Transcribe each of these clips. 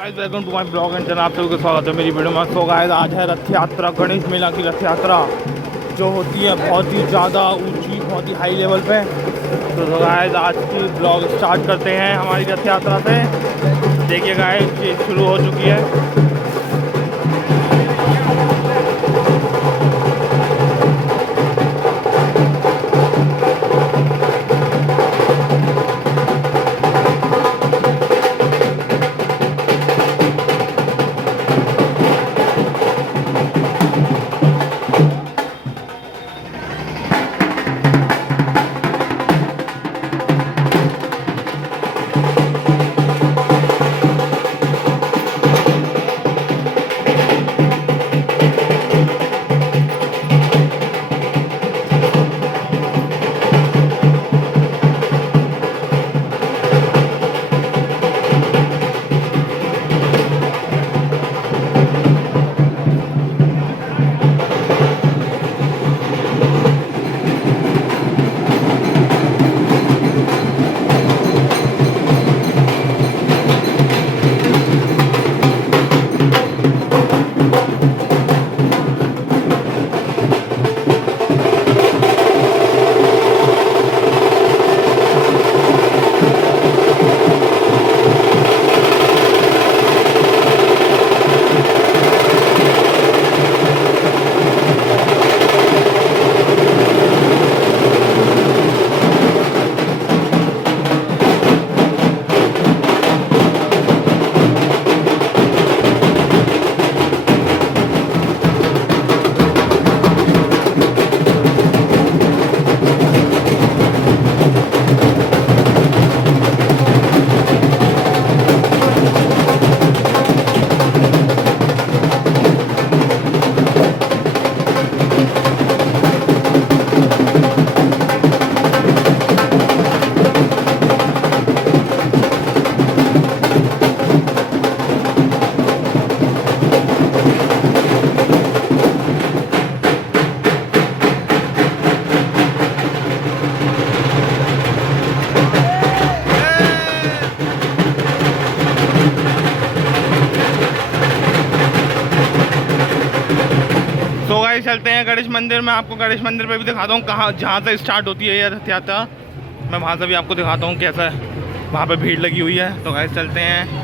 Guys welcome to my blog and आप सभी का स्वागत है मेरी वीडियो में। सो गाइस आज है रथ यात्रा, गणेश मेला की रथ यात्रा जो होती है बहुत ही ज़्यादा ऊंची, बहुत ही हाई लेवल पे। तो गाइस आज की ब्लॉग स्टार्ट करते हैं हमारी रथ यात्रा से। देखिए गाइस ये शुरू हो चुकी है। तो गाइस चलते हैं गणेश मंदिर में। आपको गणेश मंदिर पे भी दिखाता हूँ कहाँ, जहाँ से स्टार्ट होती है ये रथ यात्रा। मैं वहाँ से भी आपको दिखाता हूँ कैसा वहाँ पे भीड़ लगी हुई है। तो गाइस चलते हैं।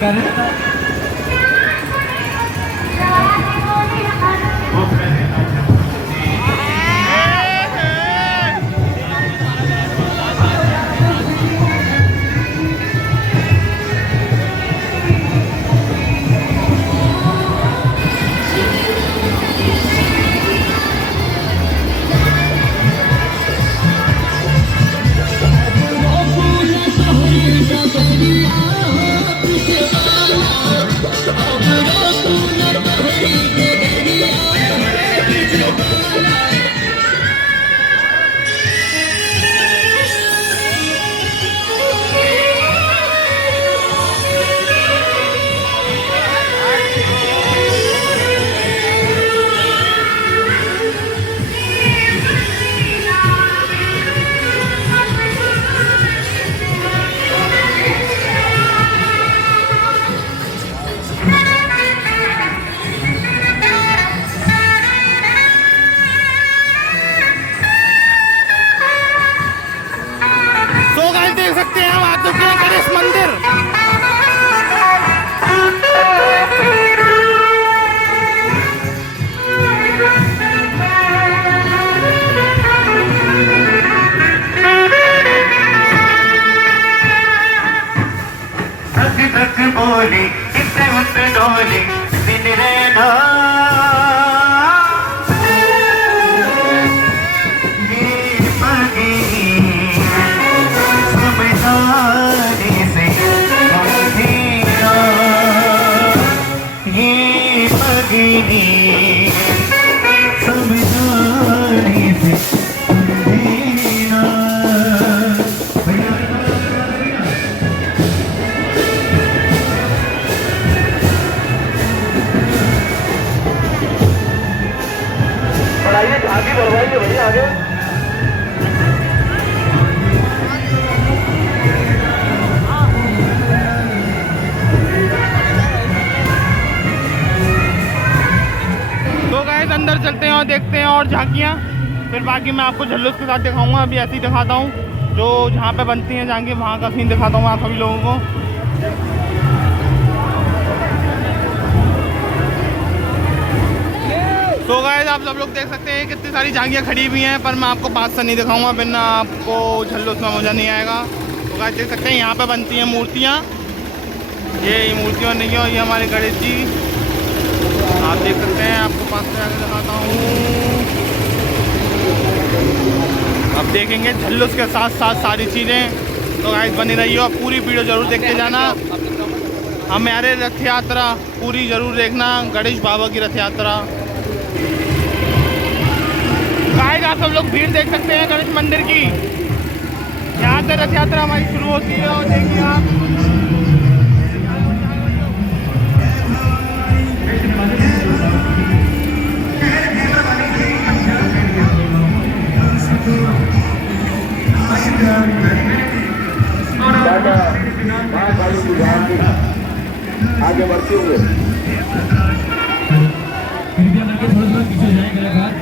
तो गाइस देख सकते हैं हम आ चुके हैं गणेश मंदिर। बोली इतने मुझसे डोली दिन रहना आगे बढ़वाइए भैया आगे। तो गाइस अंदर चलते हैं और देखते हैं और झांकियाँ, फिर बाकी मैं आपको झल्लुस के साथ दिखाऊंगा। अभी ऐसे ही दिखाता हूँ जो जहाँ पे बनती हैं झांकी, वहाँ का सीन दिखाता हूँ आप सभी लोगों को। तो गाइस आप सब लोग देख सकते हैं कितनी सारी झांकियाँ खड़ी हुई हैं, पर मैं आपको पास से नहीं दिखाऊंगा, बिना आपको झल्लुस में मज़ा नहीं आएगा। तो गाइस देख सकते हैं यहाँ पे बनती हैं मूर्तियाँ, ये मूर्तियाँ नहीं है, ये हमारे गणेश जी आप देख सकते हैं। आपको पास से आगे दिखाता हूँ, अब देखेंगे झल्लुस के साथ साथ सारी चीज़ें। तो गाइस बनी रही हो, पूरी वीडियो ज़रूर देखते जाना। हमारे रथ यात्रा पूरी ज़रूर देखना, गणेश बाबा की रथ यात्रा। गाइस आप सब लोग भीड़ देख सकते हैं गणेश मंदिर की, यहाँ से रथ यात्रा हमारी शुरू होती है। और देखिए आप आगे बढ़ते हुए कृपया करके थोड़ा पीछे जाएं कलाकार।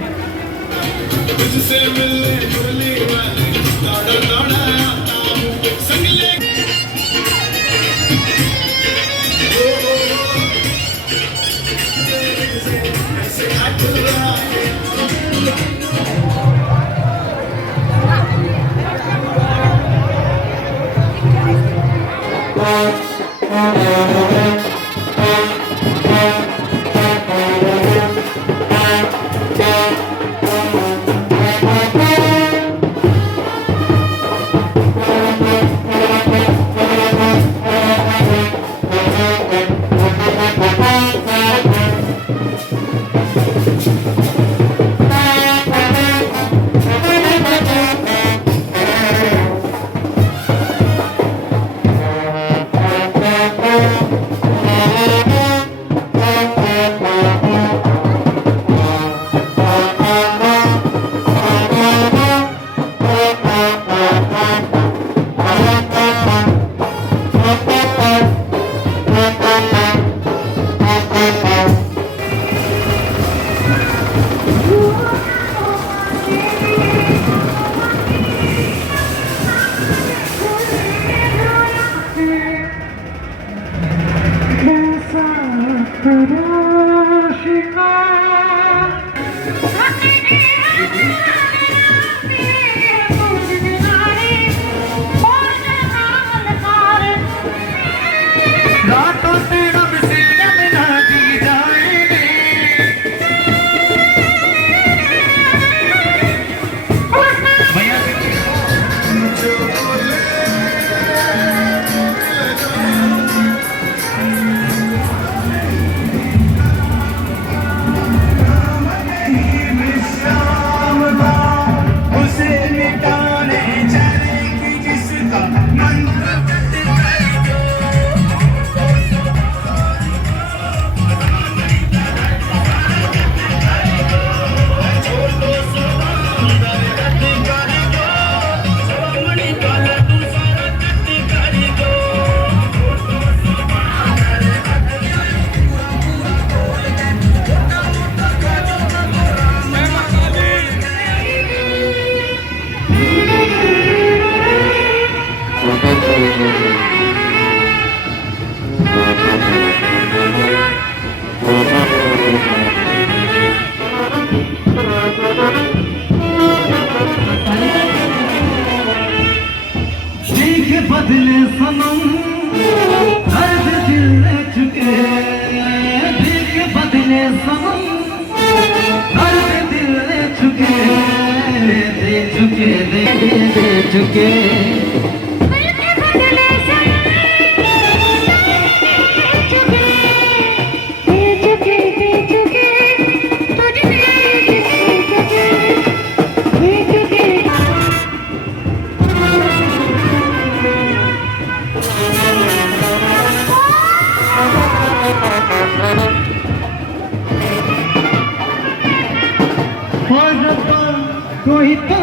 रातों से रब से मिला दी जाए उसे मिटाने चलेगी जिसका मंत्र के बदले सनम दर्द दिल ले चुके दिल के बदले सनम दर्द दिल ले चुके दे चुके दे चुके कोई तो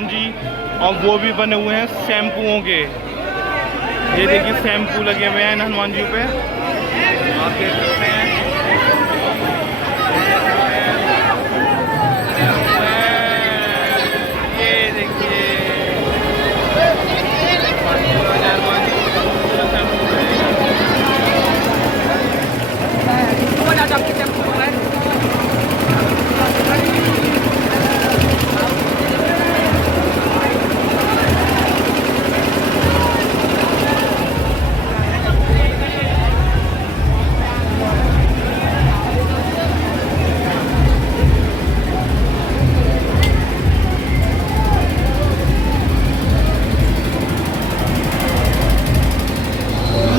हनुमान जी, और वो भी बने हुए हैं शैम्पुओं के। ये देखिए शैम्पू लगे हुए हैं हनुमान जी पे, आप देख सकते हैं। ये देखिए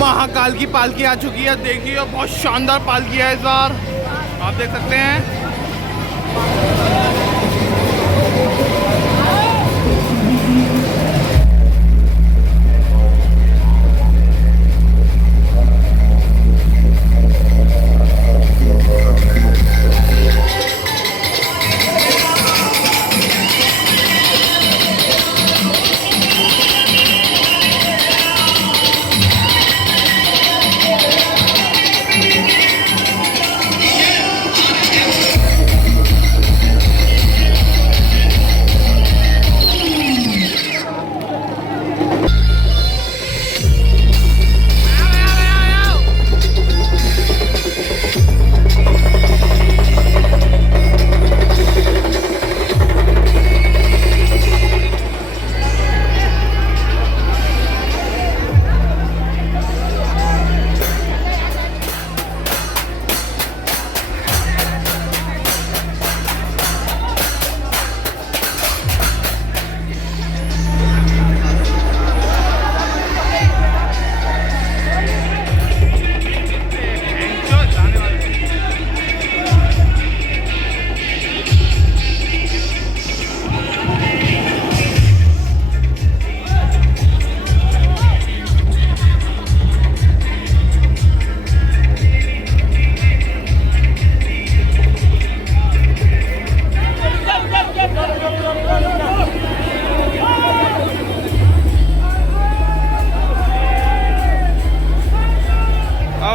महाकाल की पालकी आ चुकी है। देखिए बहुत शानदार पालकी है इस बार, आप देख सकते हैं।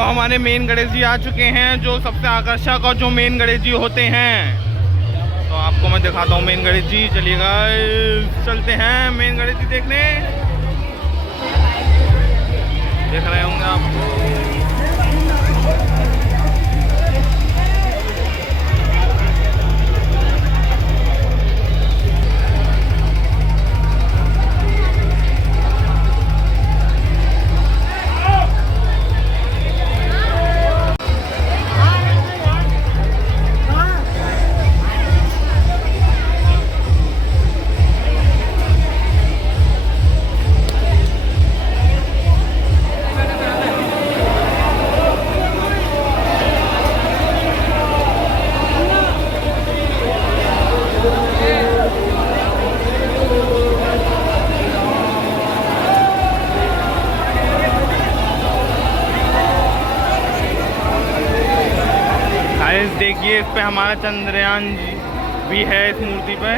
हमारे मेन गणेश जी आ चुके हैं, जो सबसे आकर्षक और जो मेन गणेश जी होते हैं। तो आपको मैं दिखाता हूँ मेन गणेश जी। चलिएगा चलते हैं मेन गणेश जी देखने। देख रहे होंगे आप। देखिए इस पे हमारा चंद्रयान जी भी है इस मूर्ति पे।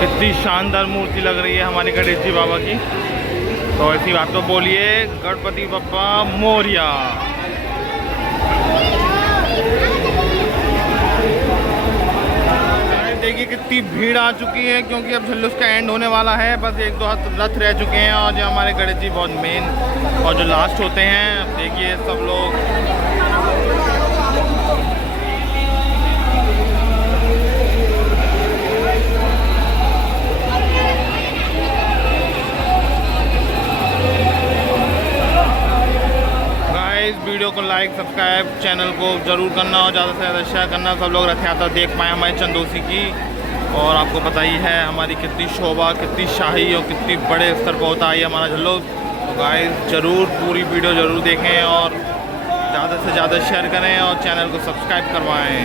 कितनी शानदार मूर्ति लग रही है हमारे गणेश जी बाबा की। तो ऐसी बात तो बोलिए गणपति बप्पा मोरिया। देखिए कितनी भीड़ आ चुकी है, क्योंकि अब जुलूस का एंड होने वाला है। बस एक दो रथ रह चुके हैं, और जो हमारे गणेश जी बहुत मेन और जो लास्ट होते हैं। देखिए सब लोग वीडियो को लाइक सब्सक्राइब चैनल को ज़रूर करना, और ज़्यादा से ज़्यादा शेयर करना। सब लोग रथ यात्रा देख पाएँ हमारे चंदौसी की। और आपको पता ही है हमारी कितनी शोभा, कितनी शाही और कितनी बड़े स्तर पर होता है हमारा जुलूस। तो गाइस ज़रूर पूरी वीडियो ज़रूर देखें, और ज़्यादा से ज़्यादा शेयर करें, और चैनल को सब्सक्राइब करवाएँ।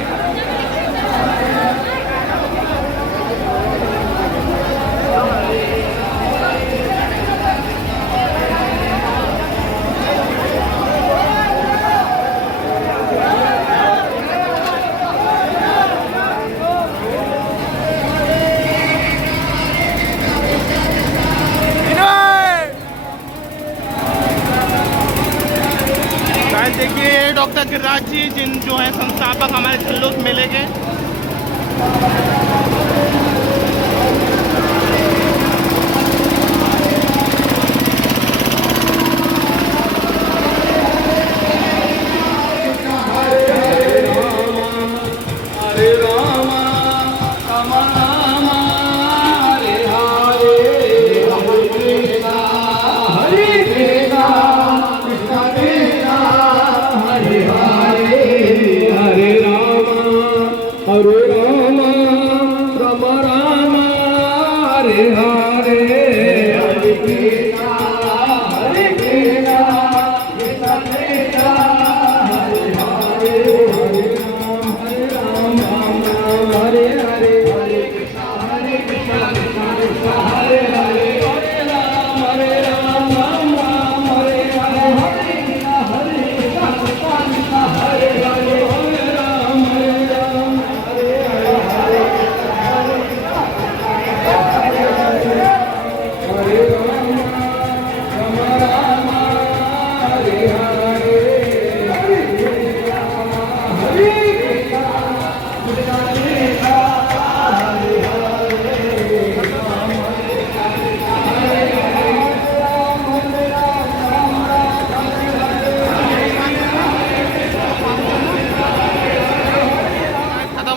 गाइस देखिए डॉक्टर गिरिराज जी जिन जो है संस्थापक हमारे छल्लोस मेले के।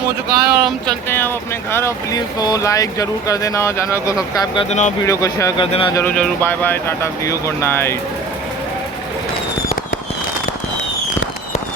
हो चुका है और हम चलते हैं अब अपने घर। और प्लीज़ तो लाइक जरूर कर देना और चैनल को सब्सक्राइब कर देना और वीडियो को शेयर कर देना जरूर। Bye bye, tata, see you, good night.